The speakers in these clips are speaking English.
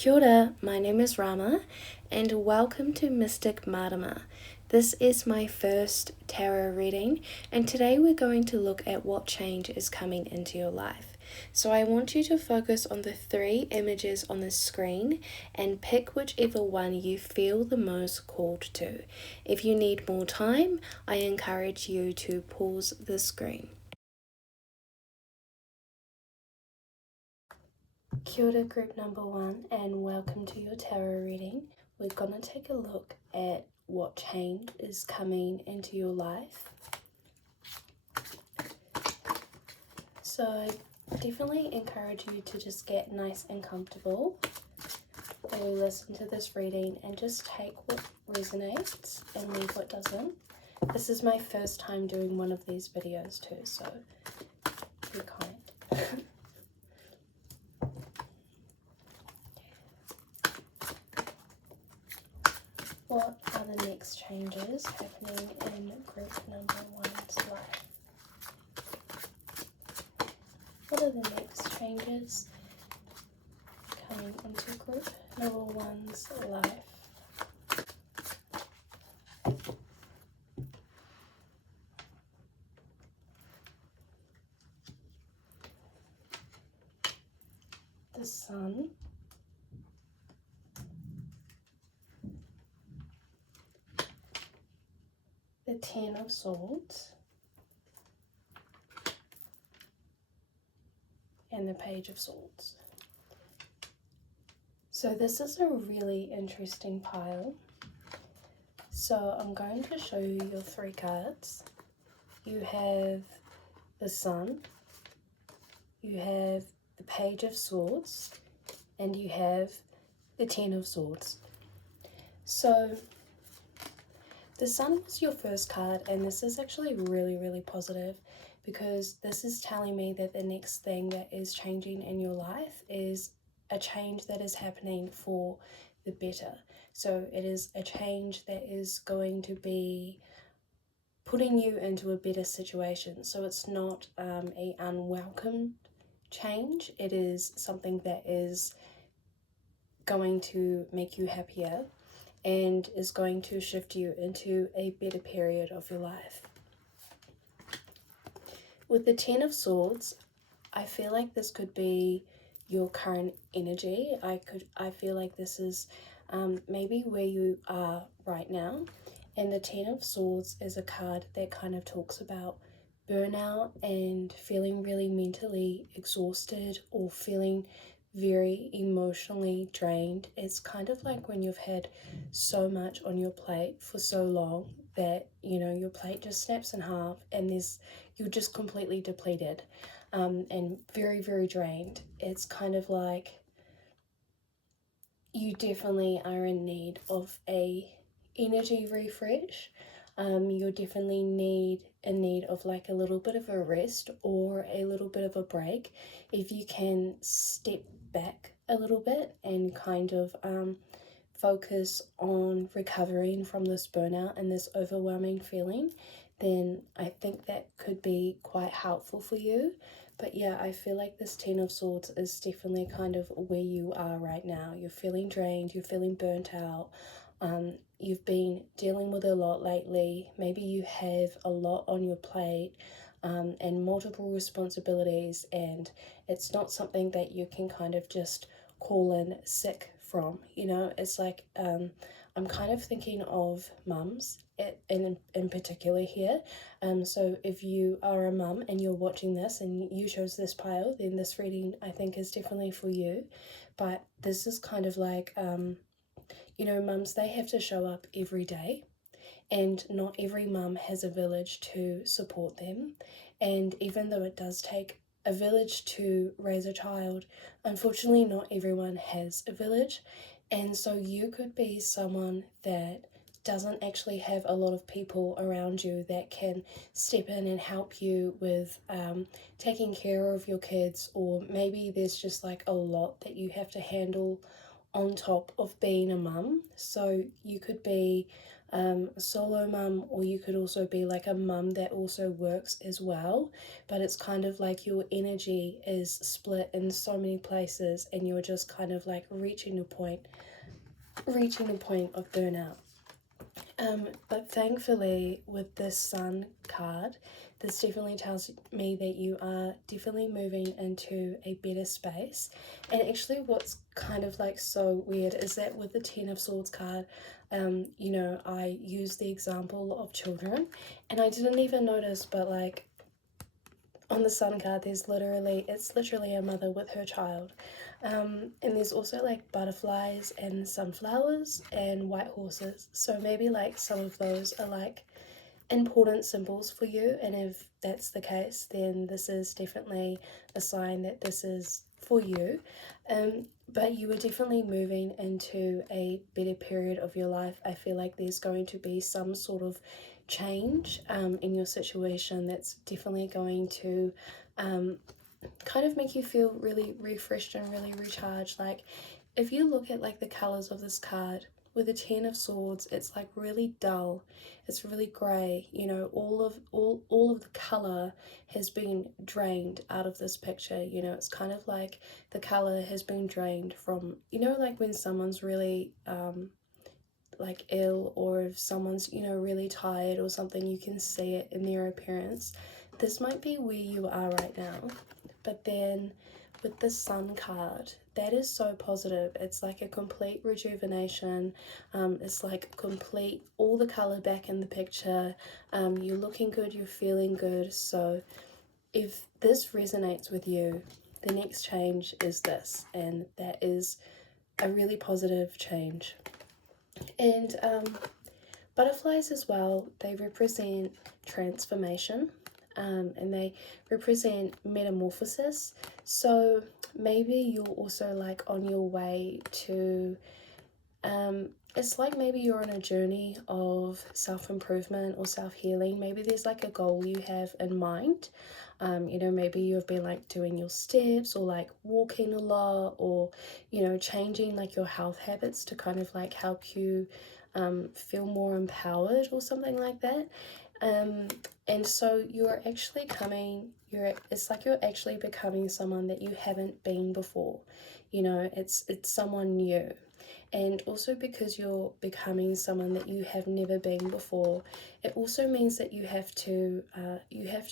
Kia ora, my name is Rama, and welcome to Mystic Marama. This is my first tarot reading, and today we're going to look at what change is coming into your life. So I want you to focus on the 3 images on the screen and pick whichever one you feel the most called to. If you need more time, I encourage you to pause the screen. Kia ora, group number 1, and welcome to your tarot reading. We're going to take a look at what change is coming into your life. So I definitely encourage you to just get nice and comfortable while you listen to this reading and just take what resonates and leave what doesn't. This is my first time doing one of these videos too, so be kind. What are the next changes happening in group number 1's life? What are the next changes coming into group number 1's life? The Sun, the Ten of Swords, and the Page of Swords. So this is a really interesting pile. So I'm going to show you your 3 cards. You have the Sun, you have the Page of Swords, and you have the Ten of Swords. So the Sun was your first card, and this is actually really positive because this is telling me that the next thing that is changing in your life is a change that is happening for the better. So it is a change that is going to be putting you into a better situation. So it's not a unwelcome change. It is something that is going to make you happier and is going to shift you into a better period of your life. With the Ten of Swords, I feel like this could be your current energy. I feel like this is maybe where you are right now. And the Ten of Swords is a card that kind of talks about burnout and feeling really mentally exhausted or feeling very emotionally drained. It's kind of like when you've had so much on your plate for so long that, you know, your plate just snaps in half and you're just completely depleted and very drained. It's kind of like you definitely are in need of a energy refresh. You're definitely in need of like a little bit of a rest or a little bit of a break. If you can step back a little bit and kind of focus on recovering from this burnout and this overwhelming feeling, then I think that could be quite helpful for you. But yeah, I feel like this Ten of Swords is definitely kind of where you are right now. You're feeling drained, you're feeling burnt out. You've been dealing with a lot lately. Maybe you have a lot on your plate and multiple responsibilities, and it's not something that you can kind of just call in sick from. You know, it's like I'm kind of thinking of mums in particular here. So if you are a mum and you're watching this and you chose this pile, then this reading I think is definitely for you. But this is kind of like you know, mums, they have to show up every day, and not every mum has a village to support them. And even though it does take a village to raise a child, unfortunately not everyone has a village. And so you could be someone that doesn't actually have a lot of people around you that can step in and help you with taking care of your kids, or maybe there's just like a lot that you have to handle on top of being a mum. So you could be a solo mum, or you could also be like a mum that also works as well, but it's kind of like your energy is split in so many places and you're just kind of like reaching a point of burnout. But thankfully, with this Sun card, this definitely tells me that you are definitely moving into a better space. And actually, what's kind of like so weird is that with the Ten of Swords card, you know, I use the example of children, and I didn't even notice, but like on the Sun card, it's literally a mother with her child. And there's also like butterflies and sunflowers and white horses. So maybe like some of those are like important symbols for you. And if that's the case, then this is definitely a sign that this is for you. But you are definitely moving into a better period of your life. I feel like there's going to be some sort of change in your situation that's definitely going to kind of make you feel really refreshed and really recharged. Like if you look at like the colors of this card, with the Ten of Swords, it's like really dull, it's really grey, you know, all of the color has been drained out of this picture. You know, it's kind of like the color has been drained from, you know, like when someone's really like ill, or if someone's, you know, really tired or something, you can see it in their appearance. This might be where you are right now. But then with the Sun card, that is so positive. It's like a complete rejuvenation. It's like complete, all the color back in the picture. You're looking good, you're feeling good. So if this resonates with you, the next change is this, and that is a really positive change. And butterflies as well, they represent transformation. And they represent metamorphosis. So maybe you're also like on your way to, it's like maybe you're on a journey of self-improvement or self-healing. Maybe there's like a goal you have in mind. You know, maybe you've been like doing your steps or like walking a lot, or, you know, changing like your health habits to kind of like help you feel more empowered or something like that. And so you're actually it's like you're actually becoming someone that you haven't been before. You know, it's someone new. And also because you're becoming someone that you have never been before, it also means that you have to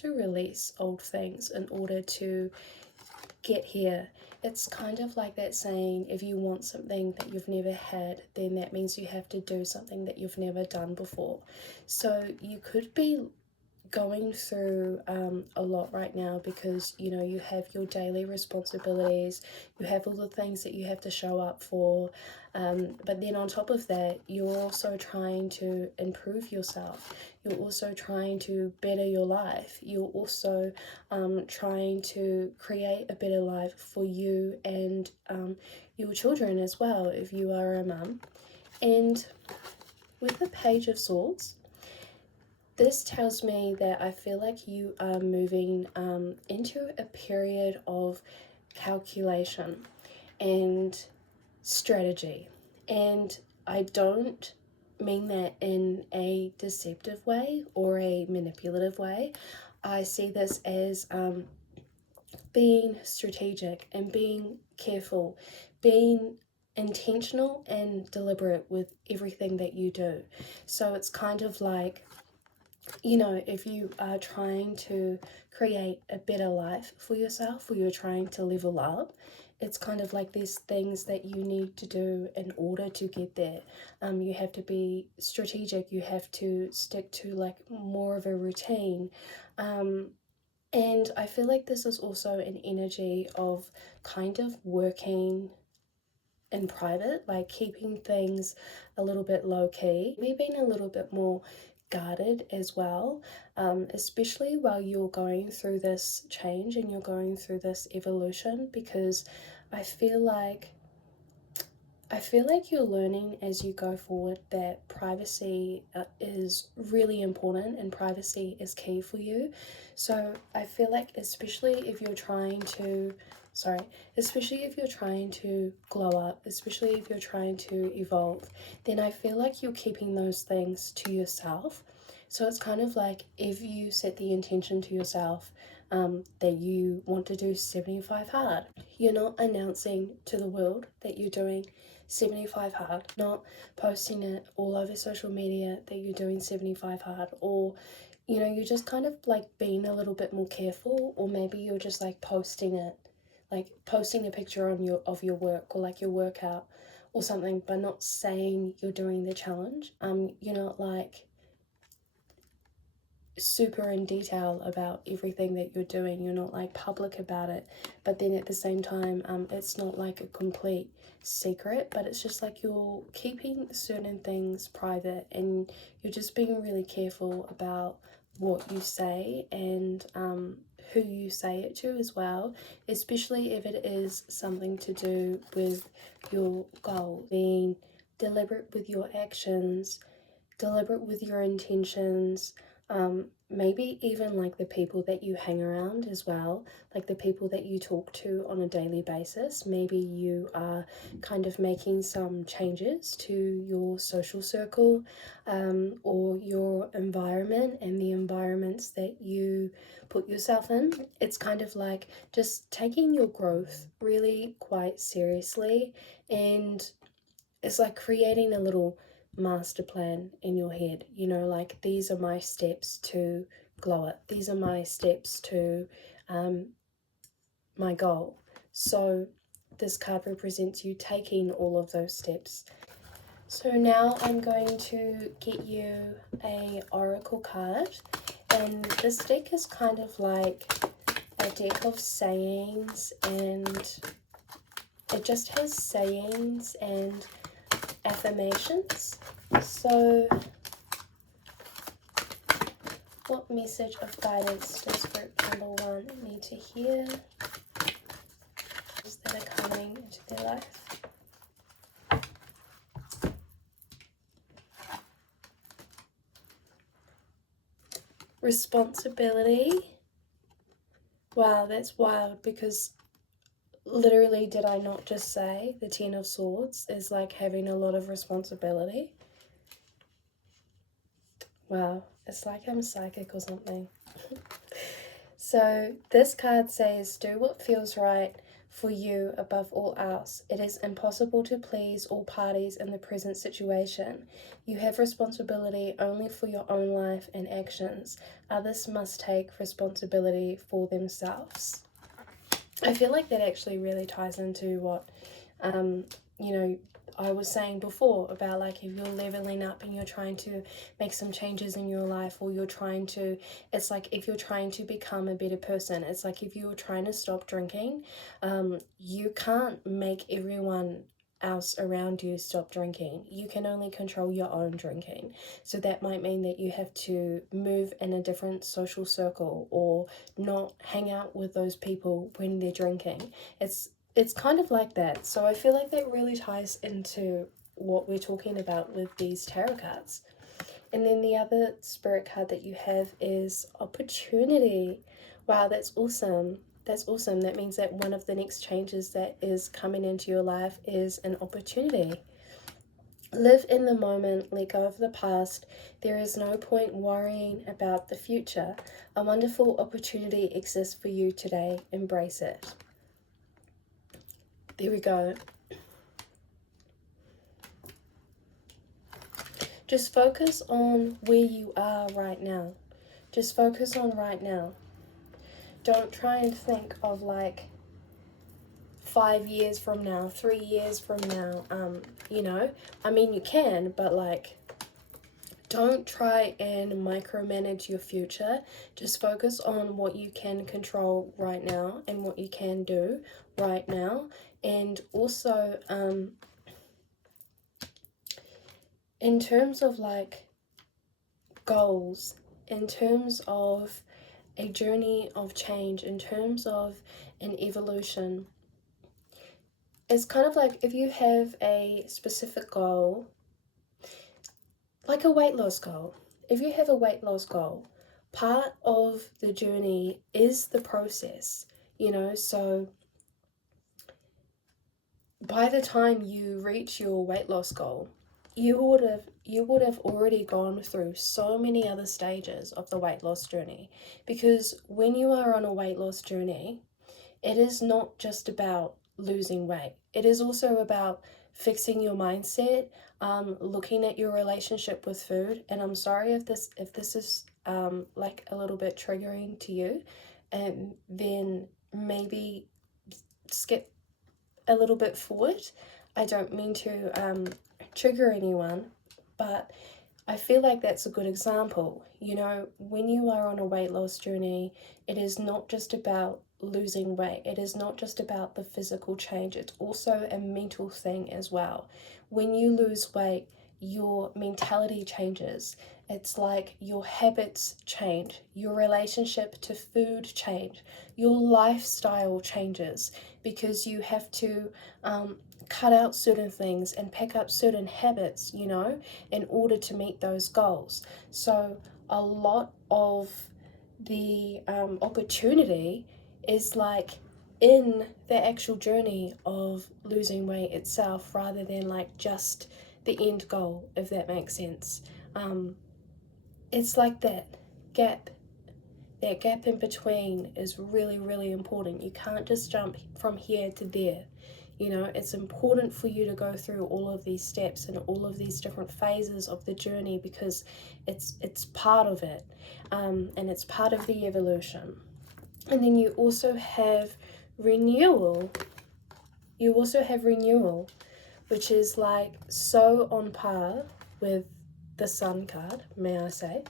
release old things in order to get here. It's kind of like that saying, if you want something that you've never had, then that means you have to do something that you've never done before. So you could be going through a lot right now because, you know, you have your daily responsibilities, you have all the things that you have to show up for, but then on top of that, you're also trying to improve yourself, you're also trying to better your life, you're also trying to create a better life for you and your children as well, if you are a mum. And with the Page of Swords, this tells me that I feel like you are moving into a period of calculation and strategy. And I don't mean that in a deceptive way or a manipulative way. I see this as being strategic and being careful, being intentional and deliberate with everything that you do. So it's kind of like, you know, if you are trying to create a better life for yourself, or you're trying to level up, it's kind of like there's things that you need to do in order to get there. You have to be strategic, you have to stick to like more of a routine. And I feel like this is also an energy of kind of working in private, like keeping things a little bit low key, maybe being a little bit more guarded as well, especially while you're going through this change and you're going through this evolution, because I feel like you're learning as you go forward that privacy is really important and privacy is key for you. So I feel like, especially if you're trying to especially if you're trying to glow up, especially if you're trying to evolve, then I feel like you're keeping those things to yourself. So it's kind of like if you set the intention to yourself that you want to do 75 hard, you're not announcing to the world that you're doing 75 hard, not posting it all over social media that you're doing 75 hard, or you know, you're just kind of like being a little bit more careful, or maybe you're just like posting it, like posting a picture on your work or like your workout or something, but not saying you're doing the challenge. You're not like super in detail about everything that you're doing. You're not like public about it, but then at the same time, it's not like a complete secret, but it's just like you're keeping certain things private and you're just being really careful about what you say and who you say it to as well, especially if it is something to do with your goal. Being deliberate with your actions, deliberate with your intentions, maybe even like the people that you hang around as well, like the people that you talk to on a daily basis. Maybe you are kind of making some changes to your social circle or your environment and the environments that you put yourself in. It's kind of like just taking your growth really quite seriously, and it's like creating a little master plan in your head, you know, like these are my steps to glow it, these are my steps to my goal. So this card represents you taking all of those steps. So now I'm going to get you a oracle card, and this deck is kind of like a deck of sayings, and it just has sayings and affirmations. So what message of guidance does group number 1 need to hear that are coming into their life? Responsibility. Wow, that's wild, because literally, did I not just say the 10 of Swords is like having a lot of responsibility? Wow, it's like I'm psychic or something. So this card says, do what feels right for you above all else. It is impossible to please all parties in the present situation. You have responsibility only for your own life and actions. Others must take responsibility for themselves. I feel like that actually really ties into what, you know, I was saying before about like if you're leveling up and you're trying to make some changes in your life, or you're trying to, it's like if you're trying to become a better person, it's like if you're trying to stop drinking, you can't make everyone else around you stop drinking. You can only control your own drinking. So that might mean that you have to move in a different social circle or not hang out with those people when they're drinking. It's kind of like that. So I feel like that really ties into what we're talking about with these tarot cards. And then the other spirit card that you have is opportunity. Wow, that's awesome. That's awesome. That means that one of the next changes that is coming into your life is an opportunity. Live in the moment, let go of the past. There is no point worrying about the future. A wonderful opportunity exists for you today. Embrace it. There we go. Just focus on where you are right now. Just focus on right now. Don't try and think of like 5 years from now, 3 years from now. You know, I mean, you can, but like, don't try and micromanage your future. Just focus on what you can control right now and what you can do right now. And also, in terms of like goals, in terms of a journey of change, in terms of an evolution, it's kind of like if you have a specific goal, like a weight loss goal. If you have a weight loss goal, part of the journey is the process, you know. So by the time you reach your weight loss goal, you would have already gone through so many other stages of the weight loss journey. Because when you are on a weight loss journey, it is not just about losing weight. It is also about fixing your mindset, looking at your relationship with food. And I'm sorry if this is like a little bit triggering to you, and then maybe skip a little bit forward. I don't mean to trigger anyone, but I feel like that's a good example. You know, when you are on a weight loss journey, it is not just about losing weight. It is not just about the physical change. It's also a mental thing as well. When you lose weight, your mentality changes. It's like your habits change, your relationship to food change, your lifestyle changes, because you have to cut out certain things and pick up certain habits, you know, in order to meet those goals. So a lot of the opportunity is like in the actual journey of losing weight itself, rather than like just the end goal, if that makes sense. It's like gap that gap in between is really, really important. You can't just jump from here to there. You know, it's important for you to go through all of these steps and all of these different phases of the journey, because it's part of it, and it's part of the evolution. And then you also have renewal. You also have renewal, which is like so on par with the Sun card, may I say.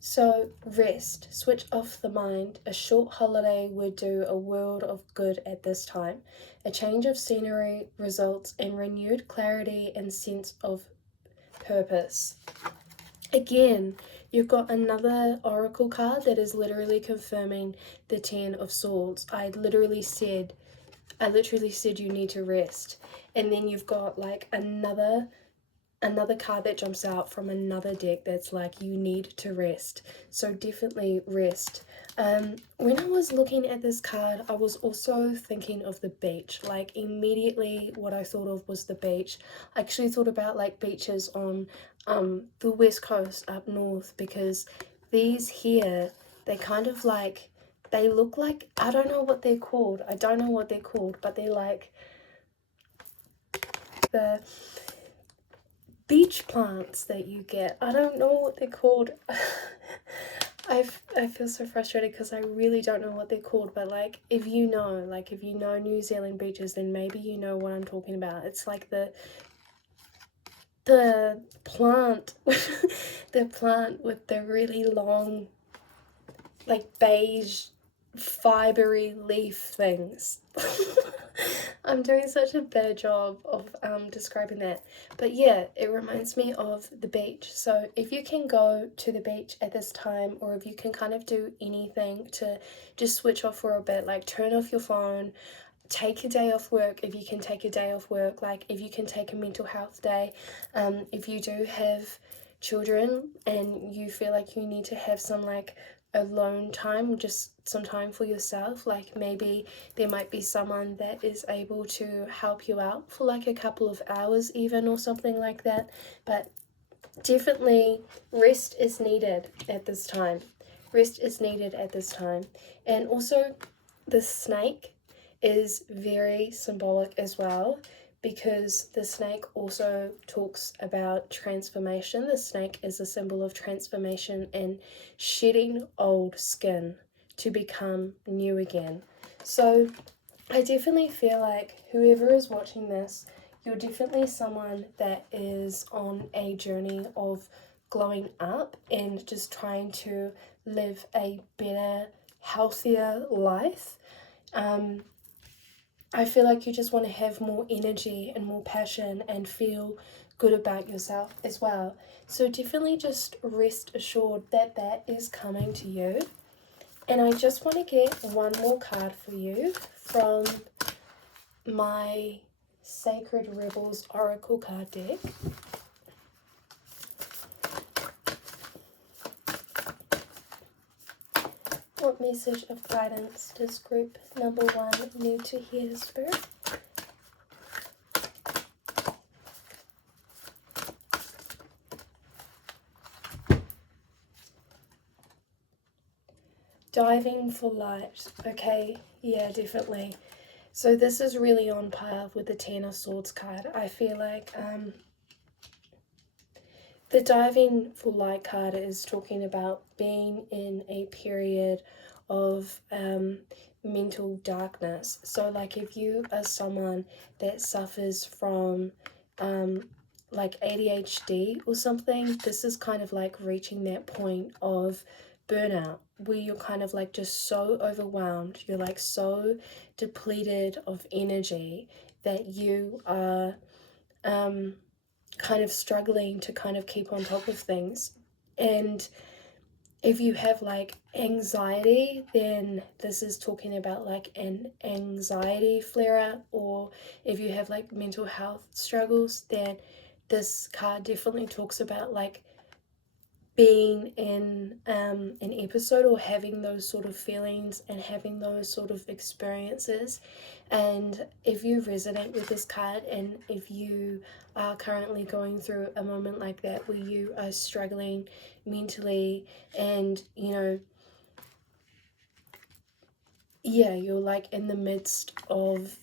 So rest, switch off the mind. A short holiday would do a world of good at this time. A change of scenery results in renewed clarity and sense of purpose. Again, you've got another oracle card that is literally confirming the Ten of Swords. I literally said you need to rest. And then you've got like another card that jumps out from another deck that's like, you need to rest. So definitely rest. When I was looking at this card, I was also thinking of the beach. Like immediately what I thought of was the beach. I actually thought about like beaches on the west coast up north, because these here, they kind of like, they look like, I don't know what they're called, but they're like the beach plants that you get. I don't know what they're called. I feel so frustrated because I really don't know what they're called, but like if you know New Zealand beaches, then maybe you know what I'm talking about. It's like the plant the plant with the really long like beige fibery leaf things. I'm doing such a bad job of describing that. But yeah, it reminds me of the beach. So if you can go to the beach at this time, or if you can kind of do anything to just switch off for a bit, like turn off your phone, take a day off work if you can take a day off work, like if you can take a mental health day, if you do have children and you feel like you need to have some like alone time, just some time for yourself, like maybe there might be someone that is able to help you out for like a couple of hours even, or something like that. But definitely rest is needed at this time. And also the snake is very symbolic as well, because the snake also talks about transformation. The snake is a symbol of transformation and shedding old skin to become new again. So I definitely feel like whoever is watching this, you're definitely someone that is on a journey of glowing up and just trying to live a better, healthier life. I feel like you just want to have more energy and more passion and feel good about yourself as well. So definitely just rest assured that that is coming to you. And I just want to get one more card for you from my Sacred Rebels Oracle card deck. What message of guidance does group number 1 need to hear, Spirit? Diving for light. Okay, yeah, definitely. So this is really on par with the Ten of Swords card. I feel like the diving for light card is talking about being in a period of mental darkness. So like if you are someone that suffers from like ADHD or something, this is kind of like reaching that point of burnout where you're kind of like just so overwhelmed, you're like so depleted of energy that you are kind of struggling to kind of keep on top of things. And if you have like anxiety, then this is talking about like an anxiety flare up. Or if you have like mental health struggles, then this card definitely talks about like being in an episode or having those sort of feelings and having those sort of experiences. And if you resonate with this card, and if you are currently going through a moment like that where you are struggling mentally, and yeah, you're like in the midst of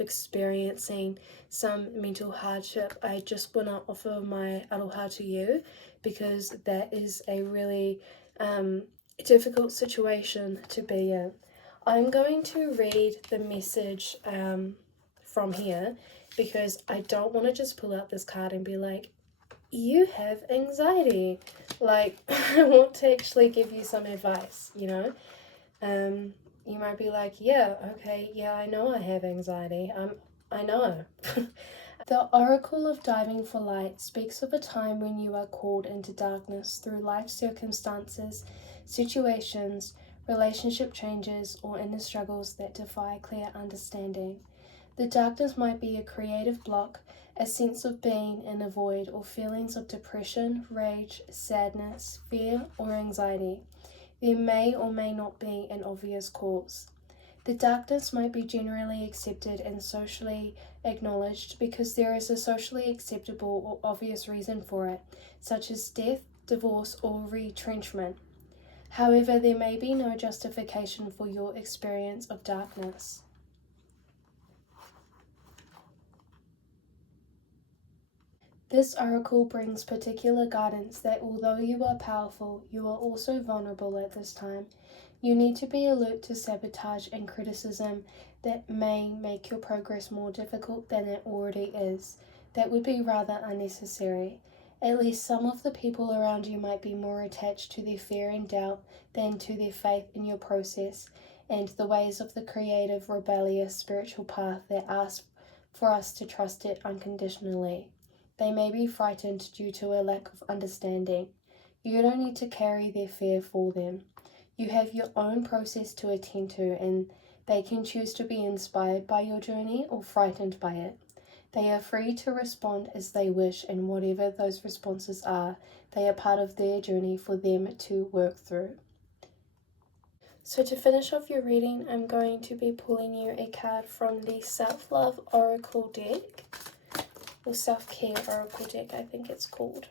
experiencing some mental hardship, I just want to offer my aloha to you, because that is a really difficult situation to be in. I'm going to read the message from here, because I don't want to just pull out this card and be like, you have anxiety. Like, I want to actually give you some advice, you might be like, yeah, okay, yeah, I know I have anxiety. I know. The Oracle of Diving for Light speaks of a time when you are called into darkness through life circumstances, situations, relationship changes, or inner struggles that defy clear understanding. The darkness might be a creative block, a sense of being in a void, or feelings of depression, rage, sadness, fear, or anxiety. There may or may not be an obvious cause. The darkness might be generally accepted and socially acknowledged because there is a socially acceptable or obvious reason for it, such as death, divorce, or retrenchment. However, there may be no justification for your experience of darkness. This oracle brings particular guidance that although you are powerful, you are also vulnerable at this time. You need to be alert to sabotage and criticism that may make your progress more difficult than it already is. That would be rather unnecessary. At least some of the people around you might be more attached to their fear and doubt than to their faith in your process and the ways of the creative, rebellious spiritual path that asks for us to trust it unconditionally. They may be frightened due to a lack of understanding. You don't need to carry their fear for them. You have your own process to attend to, and they can choose to be inspired by your journey or frightened by it. They are free to respond as they wish, and whatever those responses are, they are part of their journey for them to work through. So to finish off your reading, I'm going to be pulling you a card from the Self-Love Oracle deck, or Self-Care Oracle deck, I think it's called.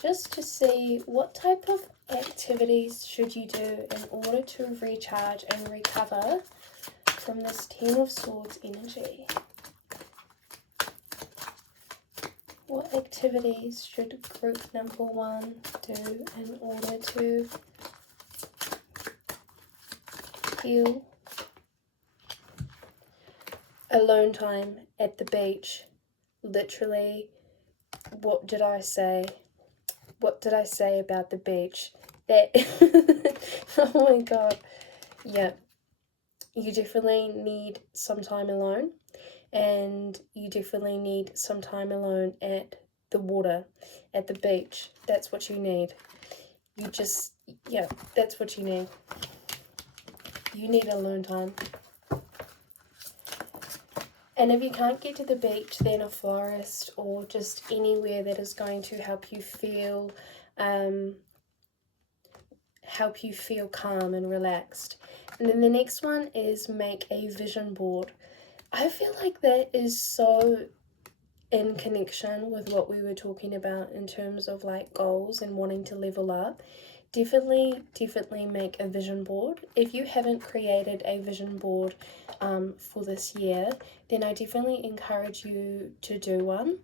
Just to see what type of activities should you do in order to recharge and recover from this Ten of Swords energy. What activities should group number 1 do in order to heal? Alone time at the beach. Literally, what did I say? What did I say about the beach? That, oh my god. Yeah, you definitely need some time alone, and you definitely need some time alone at the water, at the beach. That's what you need. Yeah, that's what you need. You need alone time. And if you can't get to the beach, then a forest or just anywhere that is going to help you feel calm and relaxed. And then the next one is make a vision board. I feel like that is so in connection with what we were talking about in terms of like goals and wanting to level up, definitely make a vision board. If you haven't created a vision board for this year, then I definitely encourage you to do one.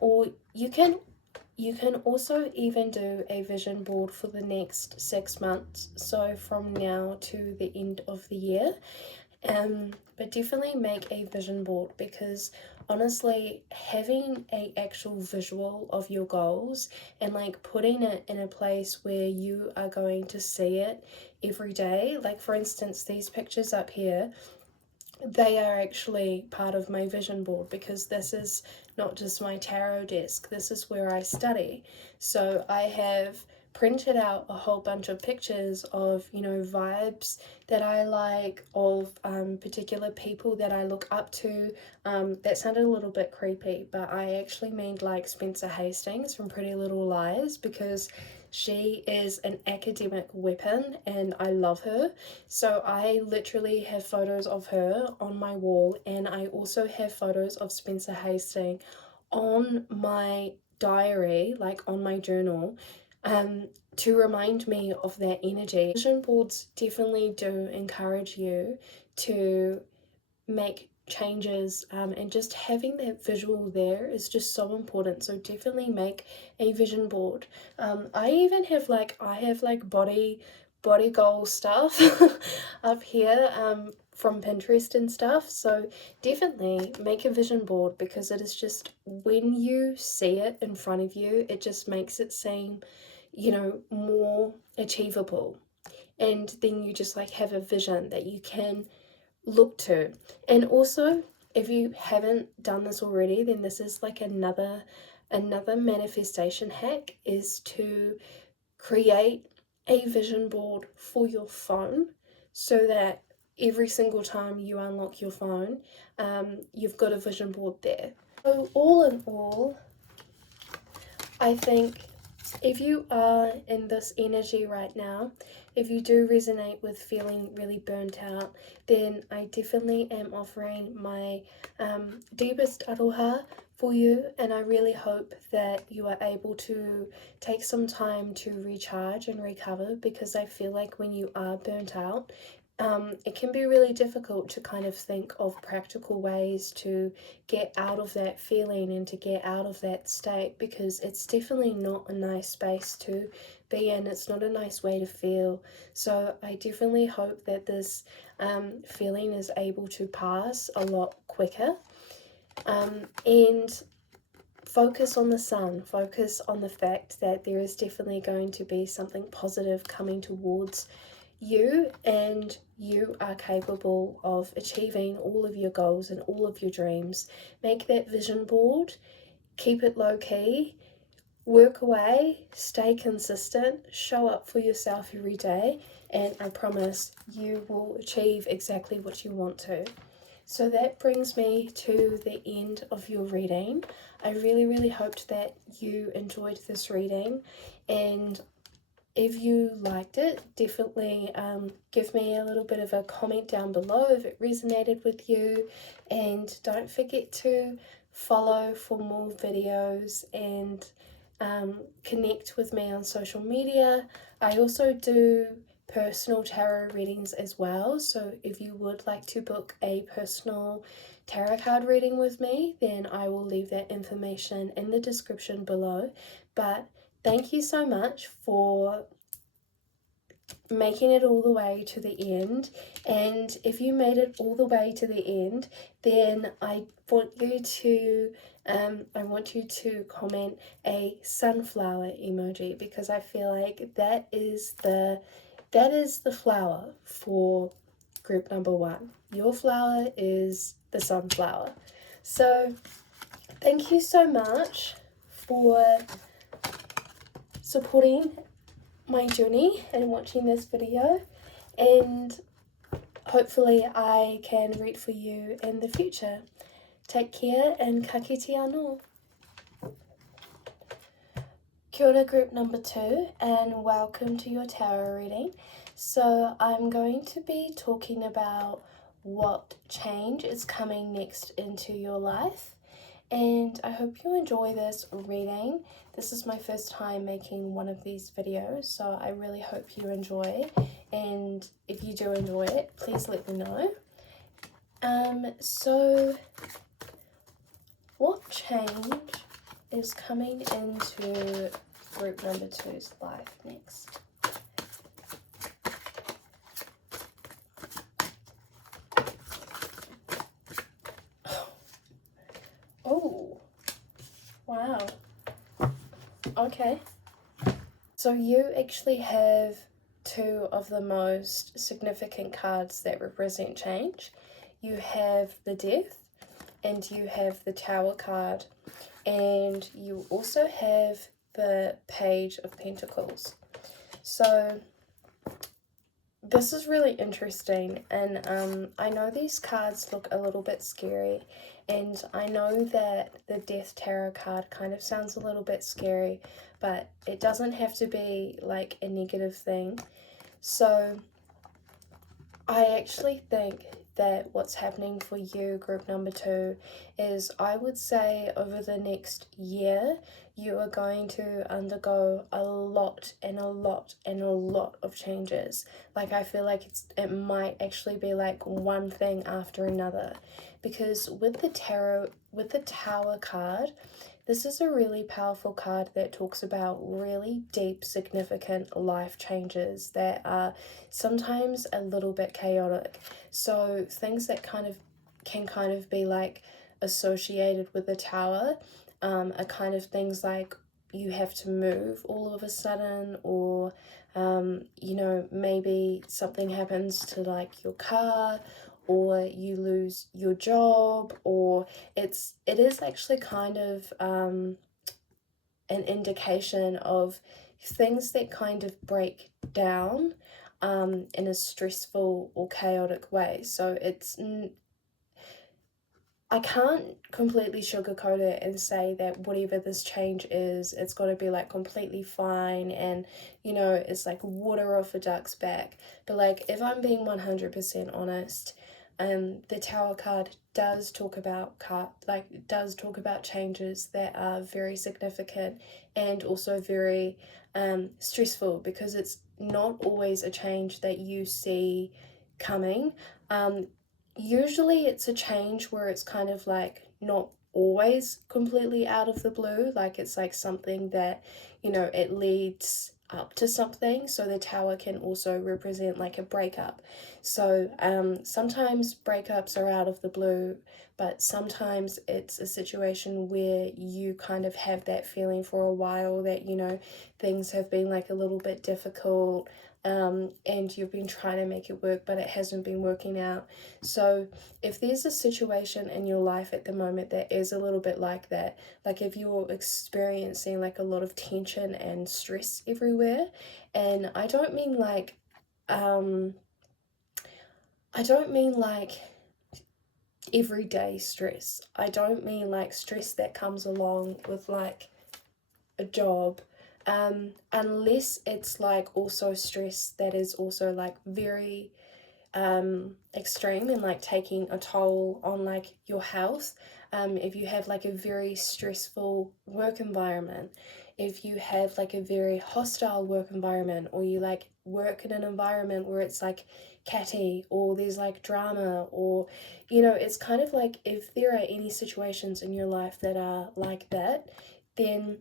Or you can also even do a vision board for the next 6 months, so from now to the end of the year. But definitely make a vision board, because honestly, having a actual visual of your goals and like putting it in a place where you are going to see it every day, like for instance these pictures up here, they are actually part of my vision board, because this is not just my tarot desk, this is where I study. So I have printed out a whole bunch of pictures of, you know, vibes that I like, of particular people that I look up to. That sounded a little bit creepy, but I actually meant like Spencer Hastings from Pretty Little Lies, because she is an academic weapon and I love her. So I literally have photos of her on my wall, and I also have photos of Spencer Hastings on my diary, like on my journal, to remind me of that energy. Vision boards definitely do encourage you to make changes, and just having that visual there is just so important. So definitely make a vision board. I even have like body goal stuff up here from Pinterest and stuff. So definitely make a vision board, because it is just, when you see it in front of you, it just makes it seem, you know, more achievable. And then you just like have a vision that you can look to. And also, if you haven't done this already, then this is like another manifestation hack, is to create a vision board for your phone, so that every single time you unlock your phone, you've got a vision board there. So all in all, I think if you are in this energy right now, if you do resonate with feeling really burnt out, then I definitely am offering my deepest aroha for you, and I really hope that you are able to take some time to recharge and recover, because I feel like when you are burnt out, it can be really difficult to kind of think of practical ways to get out of that feeling and to get out of that state, because it's definitely not a nice space to be in. It's not a nice way to feel. So I definitely hope that this feeling is able to pass a lot quicker, and focus on the sun, focus on the fact that there is definitely going to be something positive coming towards you, and you are capable of achieving all of your goals and all of your dreams. Make that vision board, keep it low key, work away, stay consistent, show up for yourself every day, and I promise you will achieve exactly what you want to. So that brings me to the end of your reading. I really hoped that you enjoyed this reading, and if you liked it, definitely give me a little bit of a comment down below if it resonated with you, and don't forget to follow for more videos, and connect with me on social media. I also do personal tarot readings as well, so if you would like to book a personal tarot card reading with me, then I will leave that information in the description below. But thank you so much for making it all the way to the end, and if you made it all the way to the end, then I want you to comment a sunflower emoji, because I feel like that is the flower for group number 1. Your flower is the sunflower. So thank you so much for supporting my journey and watching this video, and hopefully I can read for you in the future. Take care and ka kite anō. Kia ora group number 2, and welcome to your tarot reading. So I'm going to be talking about what change is coming next into your life, and I hope you enjoy this reading. This is my first time making one of these videos, so I really hope you enjoy, and if you do enjoy it, please let me know. So what change is coming into group number 2's life next? Oh, wow. Okay. So you actually have two of the most significant cards that represent change. You have the Death and you have the Tower card, and you also have the Page of Pentacles. So this is really interesting, and I know these cards look a little bit scary, and I know that the Death Tarot card kind of sounds a little bit scary, but it doesn't have to be like a negative thing. So I actually think that what's happening for you, group number 2, is I would say over the next year, you are going to undergo a lot and a lot and a lot of changes. Like, I feel like it might actually be like one thing after another, because with the tarot, with the Tower card, this is a really powerful card that talks about really deep, significant life changes that are sometimes a little bit chaotic. So things that can kind of be like associated with the Tower are kind of things like you have to move all of a sudden, or you know, maybe something happens to like your car, or you lose your job, or it is actually kind of an indication of things that kind of break down in a stressful or chaotic way. So I can't completely sugarcoat it and say that whatever this change is, it's got to be like completely fine and, you know, it's like water off a duck's back. But like, if I'm being 100% honest, the Tower card does talk about changes that are very significant and also very stressful, because it's not always a change that you see coming. Usually it's a change where it's kind of like not always completely out of the blue, like it's like something that, you know, it leads up to something. So the Tower can also represent like a breakup. So sometimes breakups are out of the blue, but sometimes it's a situation where you kind of have that feeling for a while that, you know, things have been like a little bit difficult, and you've been trying to make it work, but it hasn't been working out. So if there's a situation in your life at the moment that is a little bit like that, like if you're experiencing like a lot of tension and stress everywhere, and I don't mean like everyday stress. I don't mean like stress that comes along with like a job, unless it's like also stress that is also like very extreme and like taking a toll on like your health. If you have like a very stressful work environment, if you have like a very hostile work environment, or you like work in an environment where it's like catty, or there's like drama, or, you know, it's kind of like if there are any situations in your life that are like that, then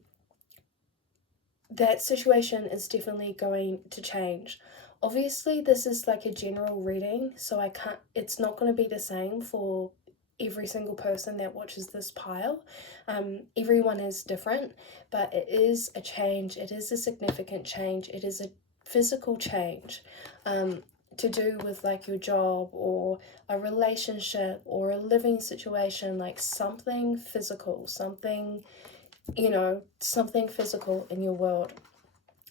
that situation is definitely going to change. Obviously, this is like a general reading, so it's not going to be the same for every single person that watches this pile. Everyone is different, but it is a change. It is a significant change. It is a physical change, to do with like your job or a relationship or a living situation, like something physical, something, you know, something physical in your world.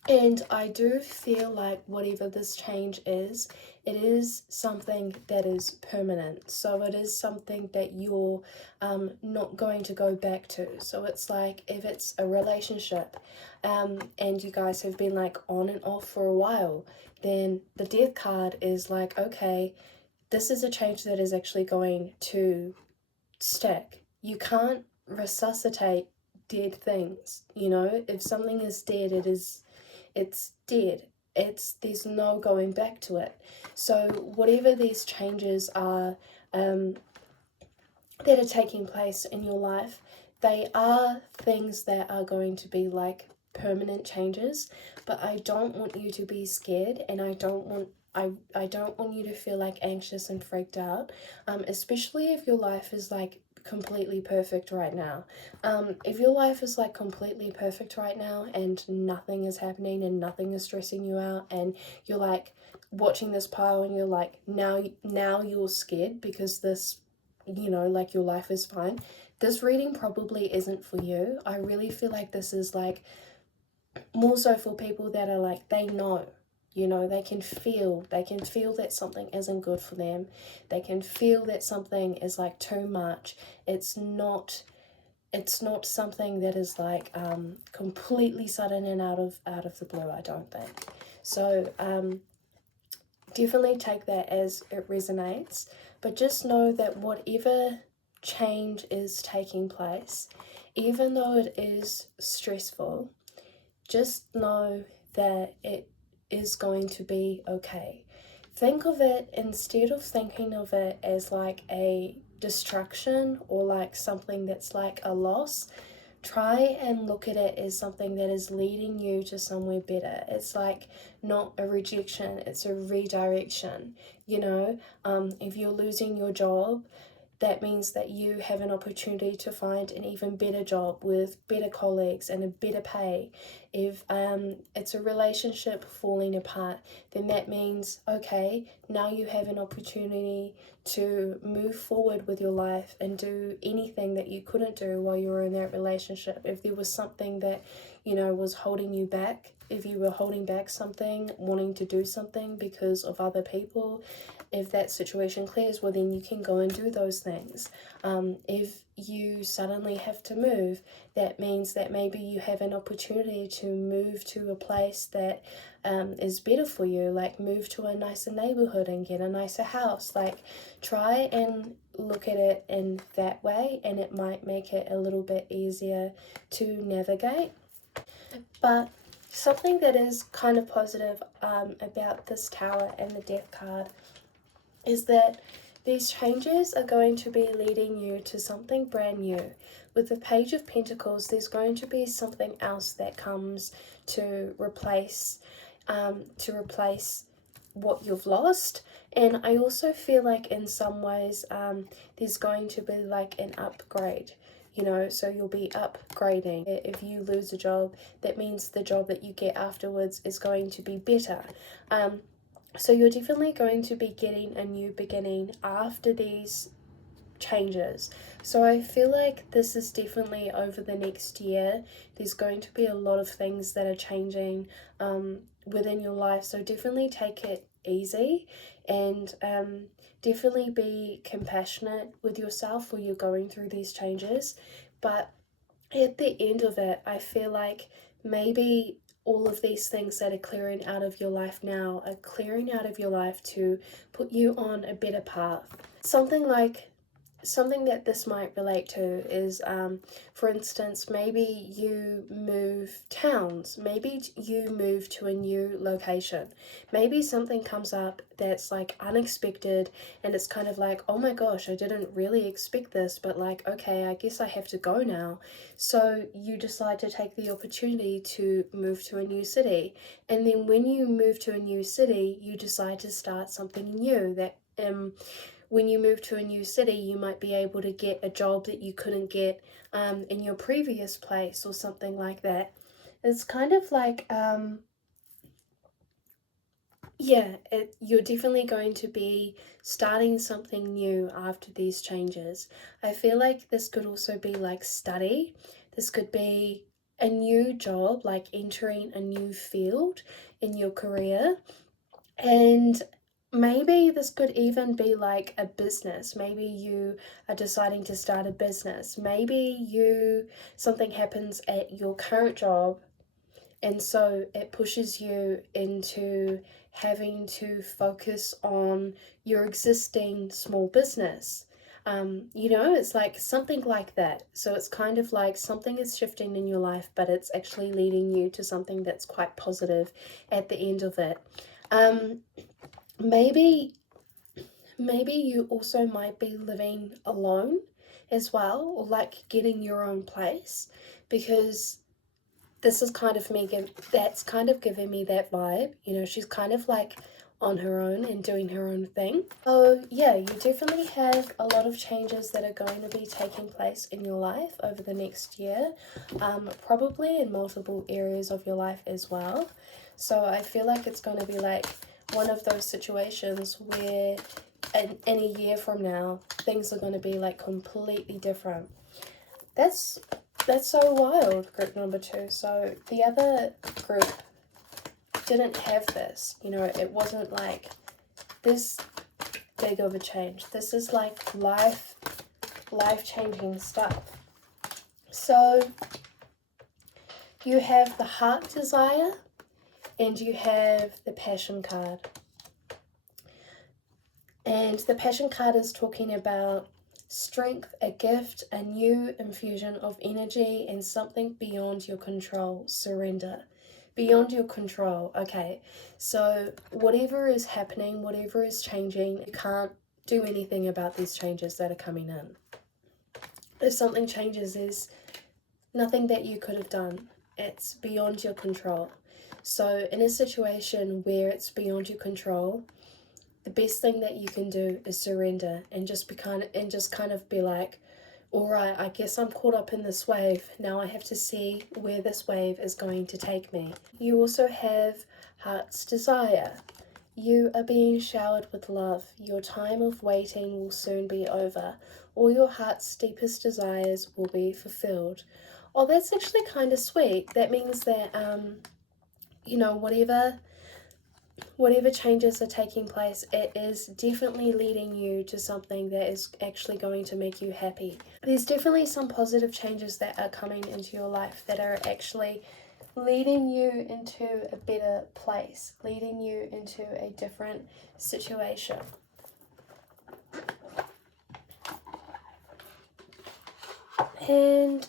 And I do feel like whatever this change is, it is something that is permanent. So it is something that you're not going to go back to. So it's like if it's a relationship, and you guys have been like on and off for a while, then the Death card is like, okay, this is a change that is actually going to stick. You can't resuscitate dead things. You know, if something is dead, it's dead. There's no going back to it. So whatever these changes are that are taking place in your life, they are things that are going to be like permanent changes, but I don't want you to be scared, and I don't want you to feel like anxious and freaked out, especially if your life is like completely perfect right now. If your life is like completely perfect right now and nothing is happening and nothing is stressing you out, and you're like watching this pile and you're like, now you're scared because this, you know, like your life is fine, this reading probably isn't for you. I really feel like this is like more so for people that are like, they know, you know, they can feel that something isn't good for them. They can feel that something is like too much. It's not something that is like completely sudden and out of the blue, I don't think. So definitely take that as it resonates, but just know that whatever change is taking place, even though it is stressful, just know that it is going to be okay. Think of it, instead of thinking of it as like a distraction or like something that's like a loss, try and look at it as something that is leading you to somewhere better. It's like not a rejection, it's a redirection. You know, if you're losing your job, that means that you have an opportunity to find an even better job with better colleagues and a better pay. If it's a relationship falling apart, then that means, okay, now you have an opportunity to move forward with your life and do anything that you couldn't do while you were in that relationship. If there was something that, you know, was holding you back, if you were holding back something, wanting to do something because of other people, if that situation clears, well, then you can go and do those things. If you suddenly have to move, that means that maybe you have an opportunity to move to a place that is better for you, like move to a nicer neighborhood and get a nicer house. Like, try and look at it in that way, and it might make it a little bit easier to navigate. But something that is kind of positive about this Tower and the Death card is that these changes are going to be leading you to something brand new. With the Page of Pentacles, there's going to be something else that comes to replace what you've lost. And I also feel like in some ways there's going to be like an upgrade. You know, so you'll be upgrading. If you lose a job, that means the job that you get afterwards is going to be better. So you're definitely going to be getting a new beginning after these changes. So I feel like this is definitely over the next year. There's going to be a lot of things that are changing within your life. So definitely take it easy, and definitely be compassionate with yourself while you're going through these changes. But at the end of it, I feel like maybe all of these things that are clearing out of your life now are clearing out of your life to put you on a better path. Something that this might relate to is, for instance, maybe you move towns, maybe you move to a new location, maybe something comes up that's like unexpected, and it's kind of like, oh my gosh, I didn't really expect this, but like, okay, I guess I have to go now. So you decide to take the opportunity to move to a new city, and then when you move to a new city, you decide to start something new. That when you move to a new city, you might be able to get a job that you couldn't get in your previous place or something like that. It's kind of like, you're definitely going to be starting something new after these changes. I feel like this could also be like study. This could be a new job, like entering a new field in your career. And maybe this could even be like a business. Maybe you are deciding to start a business. Maybe something happens at your current job, and so it pushes you into having to focus on your existing small business. It's like something like that. So it's kind of like something is shifting in your life, but it's actually leading you to something that's quite positive at the end of it. Maybe you also might be living alone as well, or like getting your own place, because this is kind of that's kind of giving me that vibe. She's kind of like on her own and doing her own thing. So yeah, you definitely have a lot of changes that are going to be taking place in your life over the next year, probably in multiple areas of your life as well. So I feel like it's going to be like one of those situations where in a year from now, things are going to be like completely different. That's so wild, group number 2. So the other group didn't have this. It wasn't like this big of a change. This is like life-changing stuff. So you have the heart desire and you have the passion card. And the passion card is talking about strength, a gift, a new infusion of energy, and something beyond your control. Surrender. Beyond your control. Okay, so whatever is happening, whatever is changing, you can't do anything about these changes that are coming in. If something changes, there's nothing that you could have done. It's beyond your control. So in a situation where it's beyond your control, the best thing that you can do is surrender and just kind of be like, all right, I guess I'm caught up in this wave. Now I have to see where this wave is going to take me. You also have heart's desire. You are being showered with love. Your time of waiting will soon be over. All your heart's deepest desires will be fulfilled. Oh, that's actually kind of sweet. That means that, whatever changes are taking place, it is definitely leading you to something that is actually going to make you happy. There's definitely some positive changes that are coming into your life that are actually leading you into a better place, leading you into a different situation. And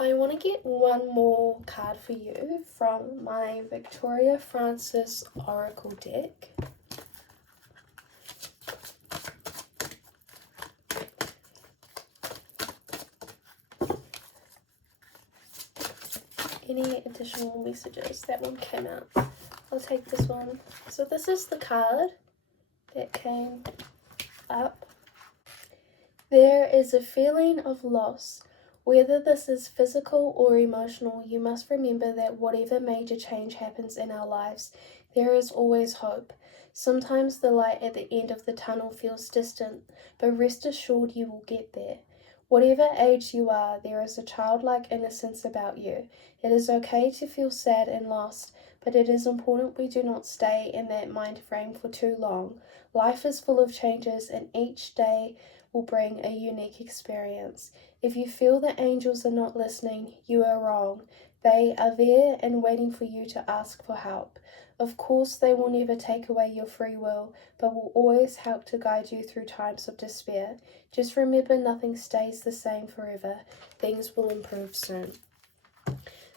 I want to get one more card for you from my Victoria Francis Oracle deck. Any additional messages? That one came out. I'll take this one. So this is the card that came up. There is a feeling of loss. Whether this is physical or emotional, you must remember that whatever major change happens in our lives, there is always hope. Sometimes the light at the end of the tunnel feels distant, but rest assured you will get there. Whatever age you are, there is a childlike innocence about you. It is okay to feel sad and lost, but it is important we do not stay in that mind frame for too long. Life is full of changes, and each day will bring a unique experience. If you feel the angels are not listening, you are wrong. They are there and waiting for you to ask for help. Of course, they will never take away your free will, but will always help to guide you through times of despair. Just remember, nothing stays the same forever. Things will improve soon.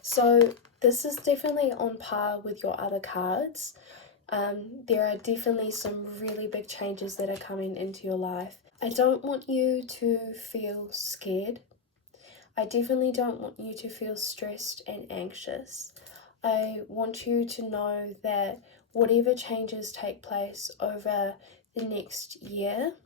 So this is definitely on par with your other cards. There are definitely some really big changes that are coming into your life. I don't want you to feel scared. I definitely don't want you to feel stressed and anxious. I want you to know that whatever changes take place over the next year,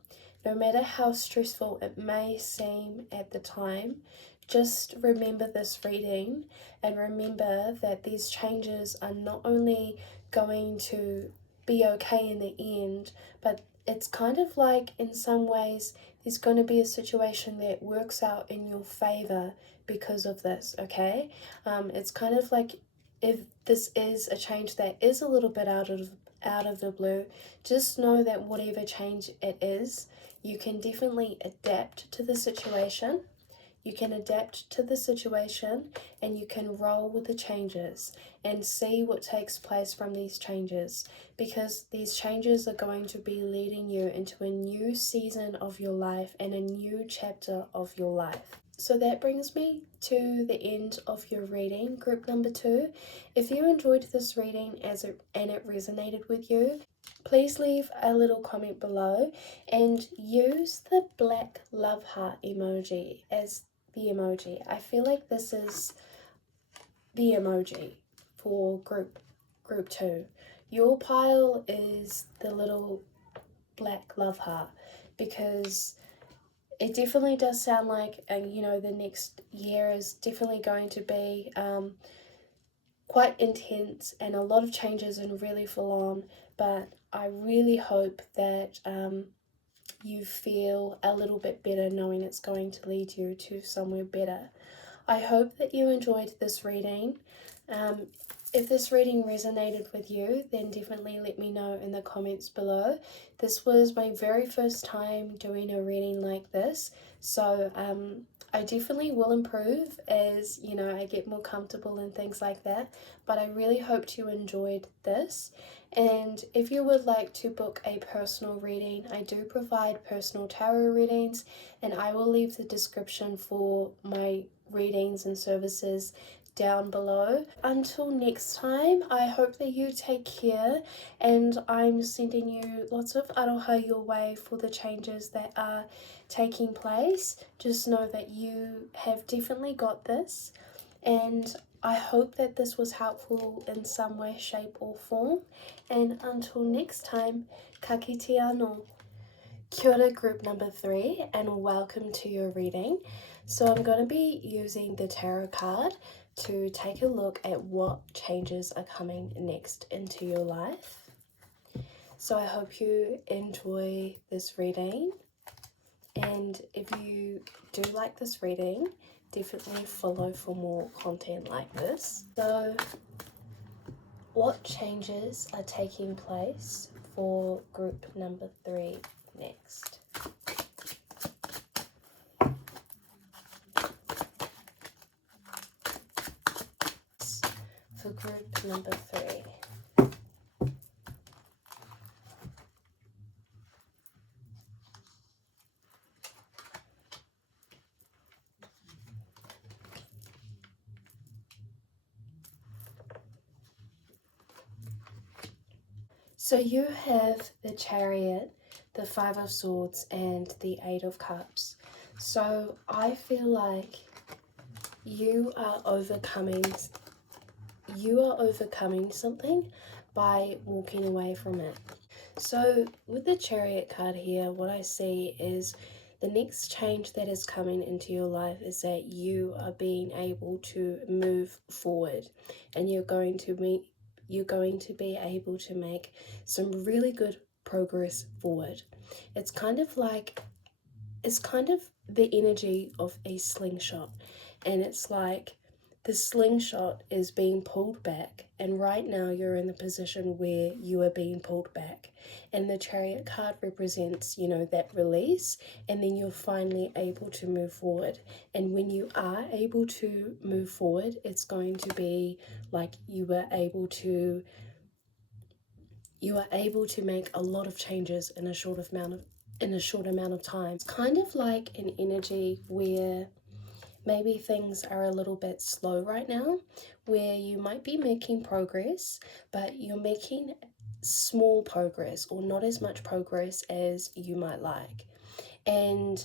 no matter how stressful it may seem at the time, just remember this reading and remember that these changes are not only going to be okay in the end, but it's kind of like, in some ways, there's going to be a situation that works out in your favor because of this, okay? It's kind of like, if this is a change that is a little bit out of the blue, just know that whatever change it is, you can definitely adapt to the situation. You can adapt to the situation and you can roll with the changes and see what takes place from these changes, because these changes are going to be leading you into a new season of your life and a new chapter of your life. So that brings me to the end of your reading, group number 2. If you enjoyed this reading and it resonated with you, please leave a little comment below and use the black love heart emoji as the emoji. I feel like this is the emoji for group 2. Your pile is the little black love heart, because it definitely does sound like, you know, the next year is definitely going to be quite intense and a lot of changes and really full on. But I really hope that you feel a little bit better knowing it's going to lead you to somewhere better. I hope that you enjoyed this reading. If this reading resonated with you, then definitely let me know in the comments below. This was my very first time doing a reading like this, so I definitely will improve as, you know, I get more comfortable and things like that. But I really hoped you enjoyed this. And if you would like to book a personal reading, I do provide personal tarot readings, and I will leave the description for my readings and services down below. Until next time, I hope that you take care, and I'm sending you lots of aroha your way for the changes that are taking place. Just know that you have definitely got this, and I hope that this was helpful in some way, shape or form. And until next time, ka kite anō. Kia ora, group number 3, and welcome to your reading. So I'm going to be using the tarot card to take a look at what changes are coming next into your life. So I hope you enjoy this reading, and if you do like this reading, definitely follow for more content like this. So what changes are taking place for group number 3 next? For group number 3. So you have the Chariot, the 5 of Swords, and the 8 of Cups. So I feel like you are overcoming something by walking away from it. So with the Chariot card here, what I see is the next change that is coming into your life is that you are being able to move forward, and you're going to be able to make some really good progress forward. It's kind of the energy of a slingshot, and it's like the slingshot is being pulled back, and right now you're in the position where you are being pulled back, and the Chariot card represents, you know, that release, and then you're finally able to move forward. And when you are able to move forward, it's going to be like you are able to make a lot of changes in a short amount of time. It's kind of like an energy where maybe things are a little bit slow right now, where you might be making progress, but you're making small progress or not as much progress as you might like. And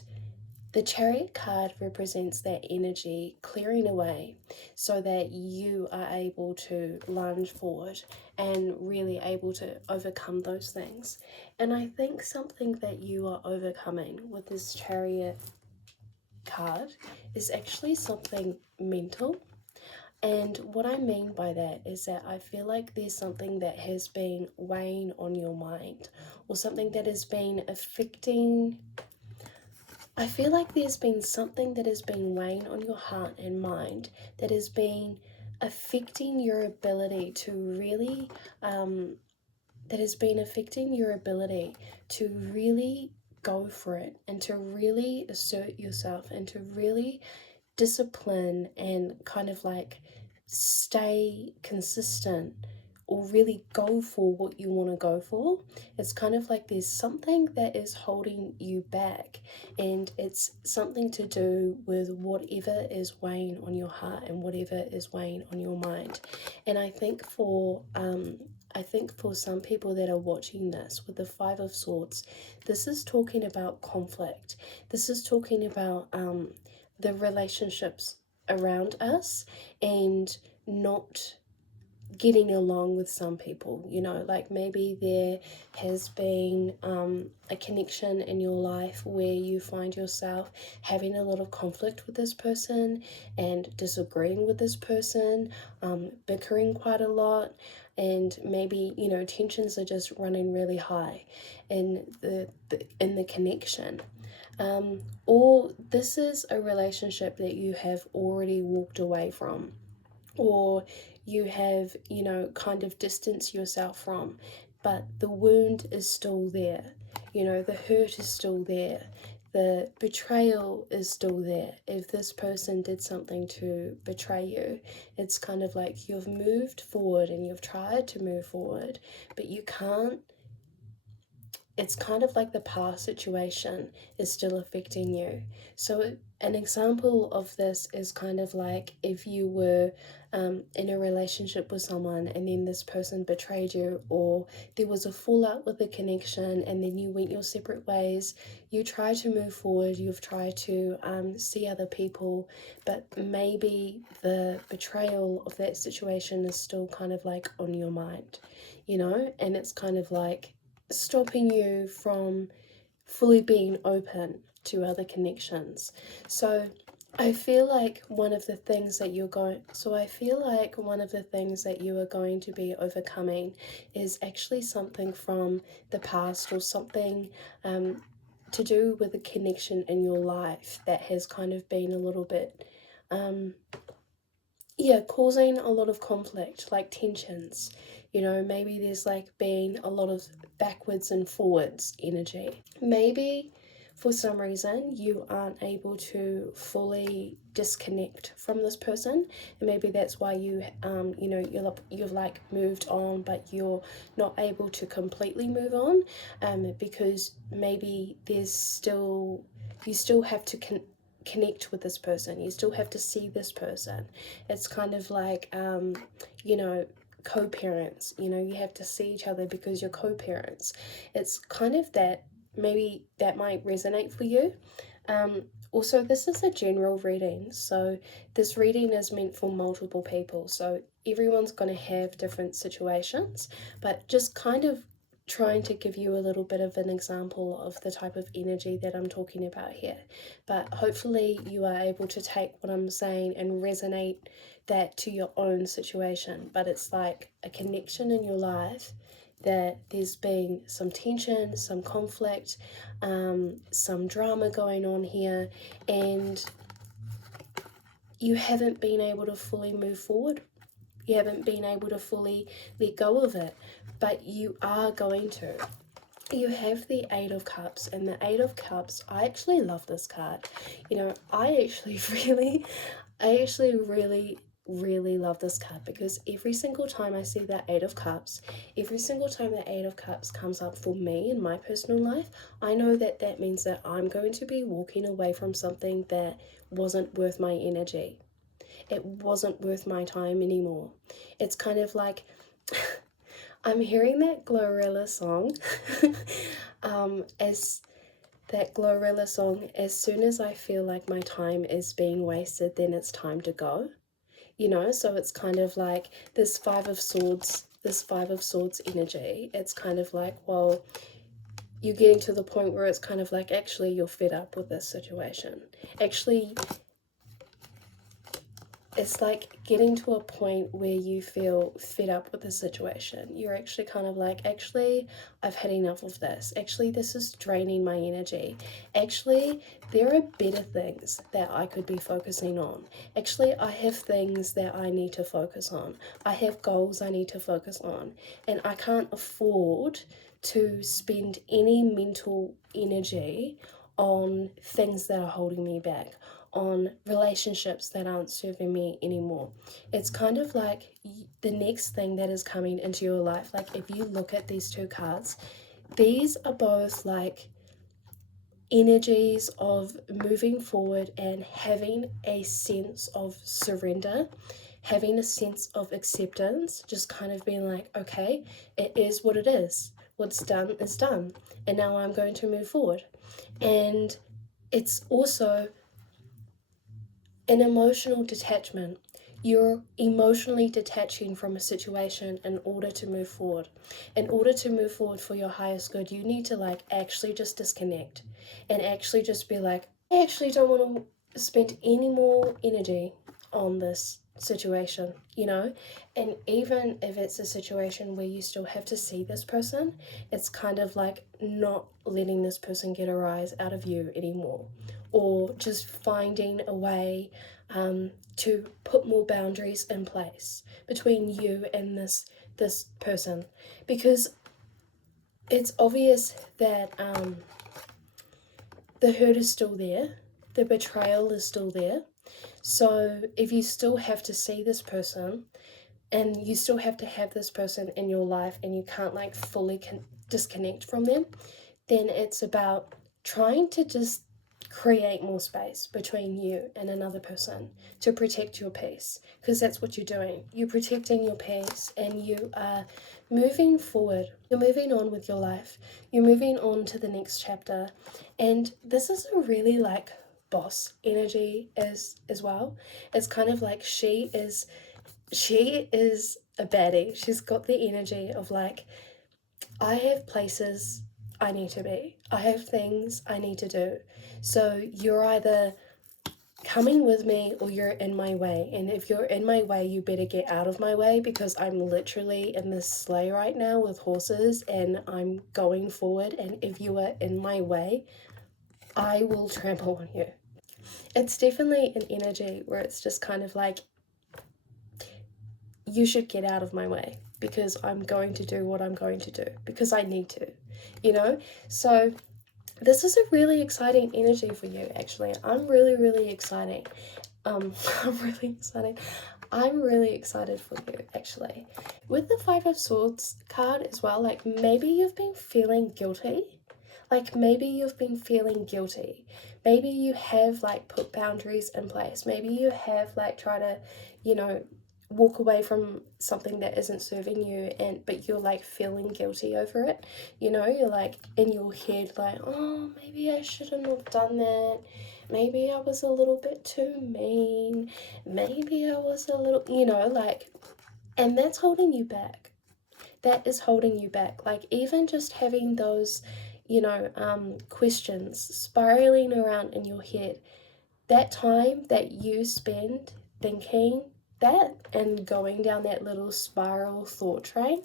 the Chariot card represents that energy clearing away so that you are able to lunge forward and really able to overcome those things. And I think something that you are overcoming with this Chariot card is actually something mental. And what I mean by that is that I feel like there's something that has been weighing on your mind, or something that has been affecting. I feel like there's been something that has been weighing on your heart and mind that has been affecting your ability to really go for it and to really assert yourself and to really discipline and kind of like stay consistent or really go for what you want to go for. It's kind of like there's something that is holding you back, and it's something to do with whatever is weighing on your heart and whatever is weighing on your mind. And I think for some people that are watching this with the Five of Swords, this is talking about conflict. This is talking about the relationships around us and not getting along with some people. You know, like maybe there has been a connection in your life where you find yourself having a lot of conflict with this person and disagreeing with this person, bickering quite a lot, and maybe, you know, tensions are just running really high in the connection. Or this is a relationship that you have already walked away from, or you have, you know, kind of distanced yourself from, but the wound is still there. You know, the hurt is still there. The betrayal is still there. If this person did something to betray you, it's kind of like you've moved forward and you've tried to move forward, but you can't. It's kind of like the past situation is still affecting you. So an example of this is kind of like if you were in a relationship with someone and then this person betrayed you, or there was a fallout with the connection and then you went your separate ways. You try to move forward, you've tried to see other people, but maybe the betrayal of that situation is still kind of like on your mind, you know, and it's kind of like stopping you from fully being open to other connections. So I feel like one of the things that you are going to be overcoming is actually something from the past, or something to do with a connection in your life that has kind of been a little bit causing a lot of conflict, like tensions. You know, maybe there's like been a lot of backwards and forwards energy. Maybe for some reason you aren't able to fully disconnect from this person, and maybe that's why you've like moved on, but you're not able to completely move on, because maybe you still have to connect with this person. You still have to see this person. It's kind of like co-parents. You know, you have to see each other because you're co-parents. It's kind of that. Maybe that might resonate for you. Also, this is a general reading, so this reading is meant for multiple people, so everyone's going to have different situations, but just kind of trying to give you a little bit of an example of the type of energy that I'm talking about here. But hopefully you are able to take what I'm saying and resonate that to your own situation. But it's like a connection in your life that there's been some tension, some conflict, some drama going on here, and you haven't been able to fully move forward. You haven't been able to fully let go of it, but you are going to. You have the Eight of Cups, and the Eight of Cups, I actually love this card. You know, I actually really love this card, because every single time I see that Eight of Cups, every single time the Eight of Cups comes up for me in my personal life, I know that that means that I'm going to be walking away from something that wasn't worth my energy. It wasn't worth my time anymore. It's kind of like I'm hearing that Glorilla song as soon as I feel like my time is being wasted, then it's time to go. You know, so it's kind of like this Five of Swords energy. It's kind of like, well, you're getting to the point where it's kind of like, actually, you're fed up with this situation. Actually, it's like getting to a point where you feel fed up with the situation. You're actually kind of like, actually, I've had enough of this. Actually, this is draining my energy. Actually, there are better things that I could be focusing on. Actually, I have things that I need to focus on. I have goals I need to focus on. And I can't afford to spend any mental energy on things that are holding me back, on relationships that aren't serving me anymore. It's kind of like the next thing that is coming into your life. Like if you look at these two cards, these are both like energies of moving forward and having a sense of surrender, having a sense of acceptance, just kind of being like, okay, it is what it is. What's done is done. And now I'm going to move forward. And it's also an emotional detachment. You're emotionally detaching from a situation in order to move forward. In order to move forward for your highest good, you need to like actually just disconnect and actually just be like, I actually don't want to spend any more energy on this situation, you know? And even if it's a situation where you still have to see this person, it's kind of like not letting this person get a rise out of you anymore, or just finding a way to put more boundaries in place between you and this person, because it's obvious that the hurt is still there, the betrayal is still there. So if you still have to see this person and you still have to have this person in your life and you can't like fully disconnect from them, then it's about trying to just create more space between you and another person to protect your peace, because that's what you're doing. You're protecting your peace and you are moving forward. You're moving on with your life. You're moving on to the next chapter. And this is a really like boss energy as well. It's kind of like she is a baddie. She's got the energy of like, I have places I need to be. I have things I need to do. So you're either coming with me or you're in my way. And if you're in my way, you better get out of my way, because I'm literally in this sleigh right now with horses and I'm going forward. And if you are in my way, I will trample on you. It's definitely an energy where it's just kind of like, you should get out of my way, because I'm going to do what I'm going to do because I need to, you know? So this is a really exciting energy for you, actually. I'm really, really excited. I'm really excited. I'm really excited for you, actually. With the Five of Swords card as well, like maybe you've been feeling guilty. Like maybe you've been feeling guilty. Maybe you have like put boundaries in place. Maybe you have like tried to, you know, walk away from something that isn't serving you, and but you're like feeling guilty over it. You know, you're like in your head like, oh, maybe I shouldn't have done that. Maybe I was a little bit too mean. Maybe I was a little, you know, like, and that's holding you back. That is holding you back. Like even just having those, you know, questions spiraling around in your head, that time that you spend thinking that and going down that little spiral thought train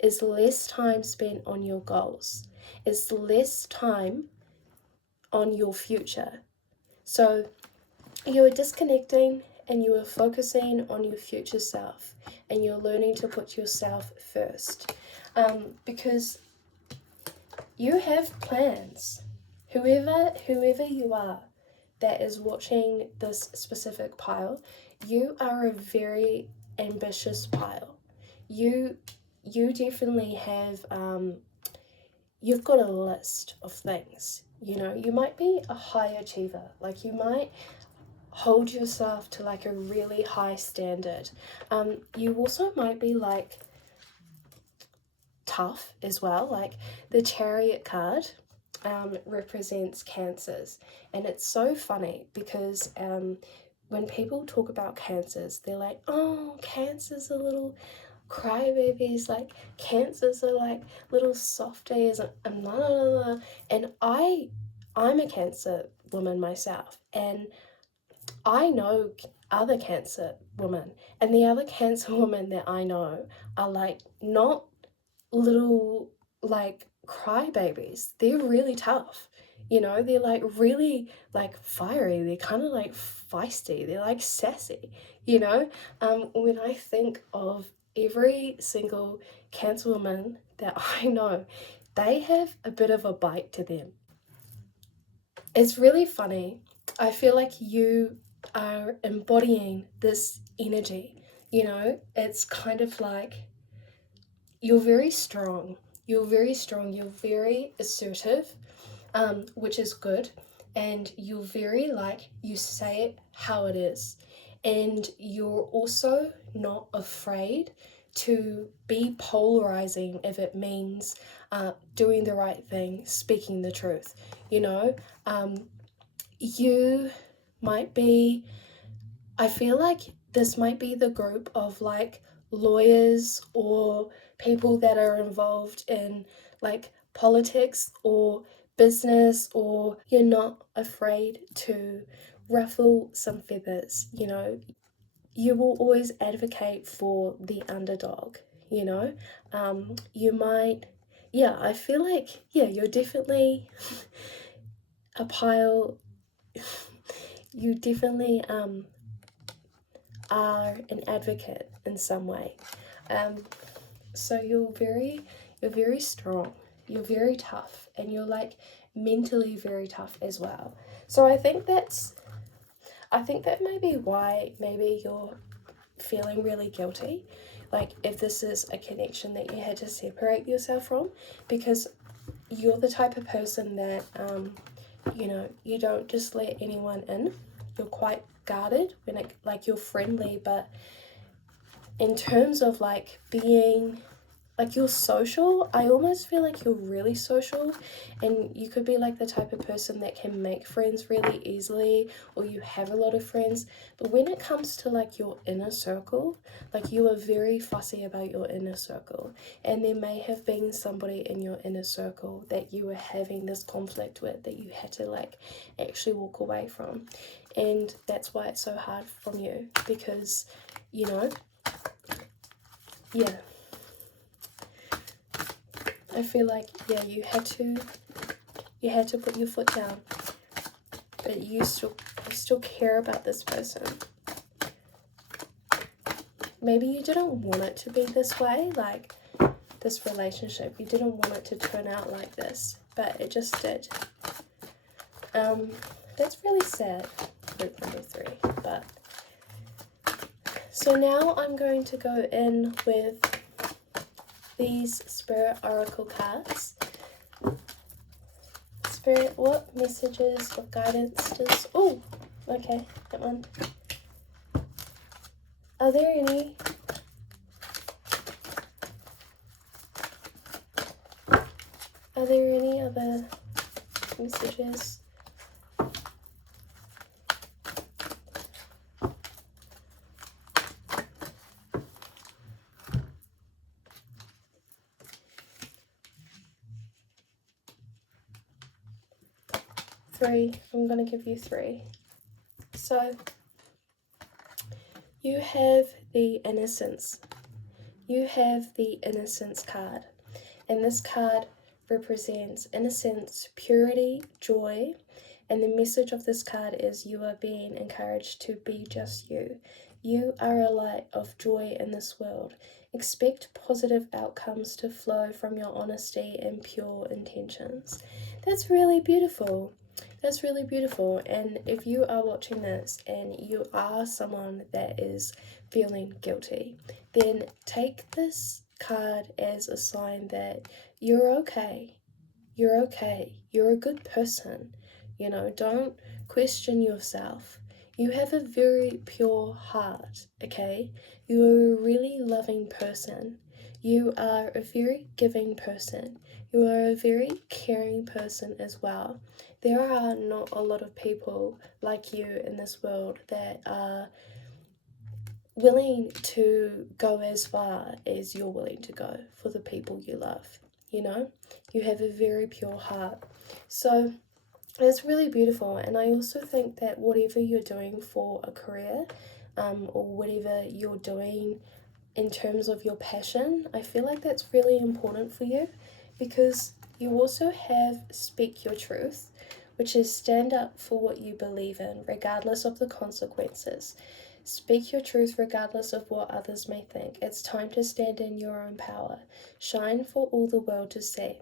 is less time spent on your goals. It's less time on your future. So you are disconnecting and you are focusing on your future self, and you're learning to put yourself first, because you have plans. Whoever you are that is watching this specific pile, you are a very ambitious pile. You definitely have you've got a list of things. You know, you might be a high achiever. Like you might hold yourself to like a really high standard. You also might be like tough as well. Like the Chariot card represents cancers, and it's so funny because when people talk about cancers, they're like, oh, cancers are little crybabies, like cancers are like little softies and blah, blah, blah, blah. And I'm a Cancer woman myself, and I know other Cancer women. And the other Cancer women that I know are like not little like crybabies. They're really tough. You know, they're like really like fiery. They're kind of like feisty. They're like sassy. You know, when I think of every single Cancer woman that I know, they have a bit of a bite to them. It's really funny. I feel like you are embodying this energy. You know, it's kind of like you're very strong. You're very strong. You're very assertive, which is good. And you're very like, you say it how it is. And you're also not afraid to be polarizing if it means doing the right thing, speaking the truth. You know, you might be, I feel like this might be the group of like lawyers or people that are involved in like politics or business, or you're not afraid to ruffle some feathers, you know. You will always advocate for the underdog, you know. You might, yeah, I feel like, yeah, you're definitely a pile, you definitely are an advocate in some way. So you're very strong, you're very tough, and you're like mentally very tough as well. So I think that may be why maybe you're feeling really guilty. Like if this is a connection that you had to separate yourself from, because you're the type of person that you know, you don't just let anyone in. You're quite guarded when it, like, you're friendly, but in terms of like being like, you're social, I almost feel like you're really social, and you could be like the type of person that can make friends really easily, or you have a lot of friends. But when it comes to like your inner circle, like, you are very fussy about your inner circle, and there may have been somebody in your inner circle that you were having this conflict with, that you had to like actually walk away from. And that's why it's so hard from you, because, you know, yeah, I feel like, yeah, you had to put your foot down, but you still care about this person. Maybe you didn't want it to be this way, like this relationship. You didn't want it to turn out like this, but it just did. That's really sad, group number 3. But so now I'm going to go in with these Spirit Oracle cards. Spirit, what messages of guidance does... Oh, okay, that one. Are there any... Are there any other messages? Three. I'm going to give you 3. So, you have the Innocence. You have the Innocence card. And this card represents innocence, purity, joy. And the message of this card is you are being encouraged to be just you. You are a light of joy in this world. Expect positive outcomes to flow from your honesty and pure intentions. That's really beautiful. That's really beautiful. And if you are watching this and you are someone that is feeling guilty, then take this card as a sign that you're okay. You're okay. You're a good person. You know, don't question yourself. You have a very pure heart, okay? You are a really loving person. You are a very giving person. You are a very caring person as well. There are not a lot of people like you in this world that are willing to go as far as you're willing to go for the people you love. You know, you have a very pure heart. So it's really beautiful. And I also think that whatever you're doing for a career, or whatever you're doing in terms of your passion, I feel like that's really important for you, because you also have speak your truth, which is stand up for what you believe in, regardless of the consequences. Speak your truth regardless of what others may think. It's time to stand in your own power. Shine for all the world to see.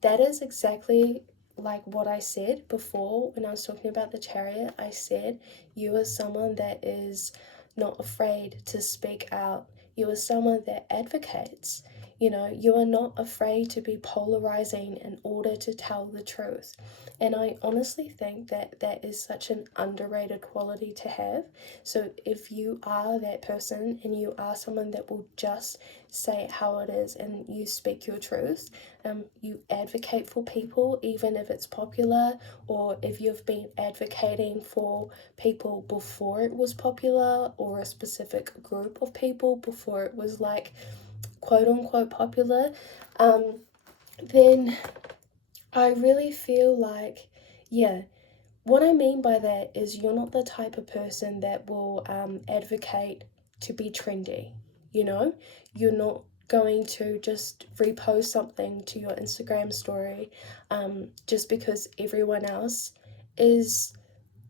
That is exactly like what I said before when I was talking about the chariot. I said you are someone that is not afraid to speak out. You are someone that advocates. You are not afraid to be polarizing in order to tell the truth. And I honestly think that that is such an underrated quality to have. So if you are that person and you are someone that will just say it how it is and you speak your truth, you advocate for people even if it's popular, or if you've been advocating for people before it was popular, or a specific group of people before it was like quote unquote popular, then I really feel like, yeah, what I mean by that is you're not the type of person that will advocate to be trendy, you know? You're not going to just repost something to your Instagram story just because everyone else is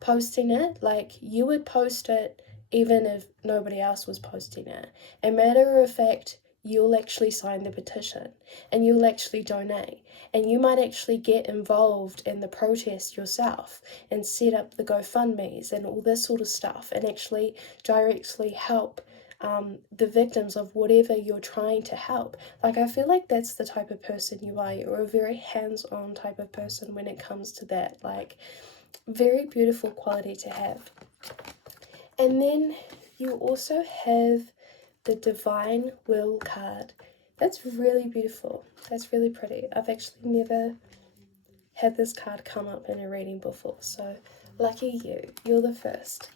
posting it. Like, you would post it even if nobody else was posting it. And matter of fact, you'll actually sign the petition and you'll actually donate, and you might actually get involved in the protest yourself and set up the GoFundMes and all this sort of stuff, and actually directly help the victims of whatever you're trying to help. Like, I feel like that's the type of person you are. You're a very hands-on type of person when it comes to that. Like, very beautiful quality to have. And then you also have the Divine Will card. That's really beautiful. That's really pretty. I've actually never had this card come up in a reading before, so lucky you. You're the first.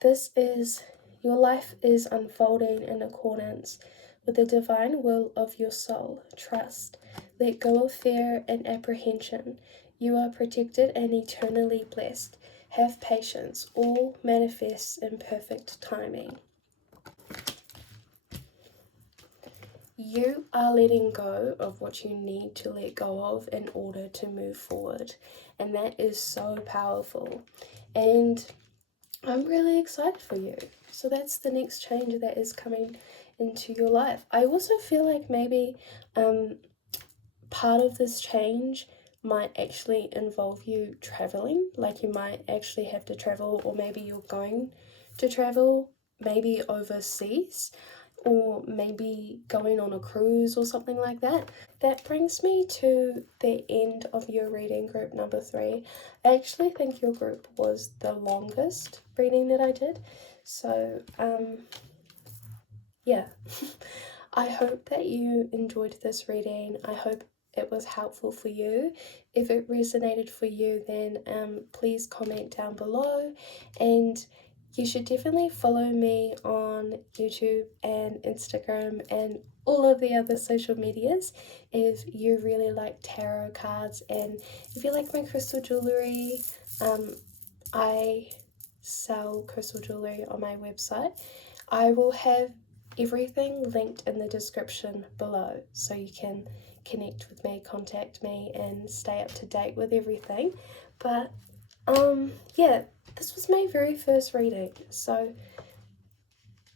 This is, your life is unfolding in accordance with the divine will of your soul. Trust. Let go of fear and apprehension. You are protected and eternally blessed. Have patience. All manifests in perfect timing. You are letting go of what you need to let go of in order to move forward. And that is so powerful. And I'm really excited for you. So that's the next change that is coming into your life. I also feel like maybe part of this change might actually involve you traveling. Like, you might actually have to travel, or maybe you're going to travel, maybe overseas, or maybe going on a cruise or something like that. That brings me to the end of your reading, group number 3. I actually think your group was the longest reading that I did. So, yeah. I hope that you enjoyed this reading. I hope it was helpful for you. If it resonated for you, then please comment down below, and you should definitely follow me on YouTube and Instagram and all of the other social medias if you really like tarot cards, and if you like my crystal jewellery. I sell crystal jewellery on my website. I will have everything linked in the description below, so you can connect with me, contact me, and stay up to date with everything. But yeah, this was my very first reading, so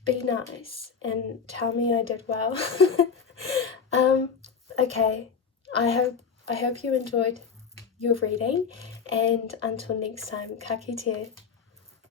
be nice and tell me I did well. Okay, I hope you enjoyed your reading, and until next time, ka kite.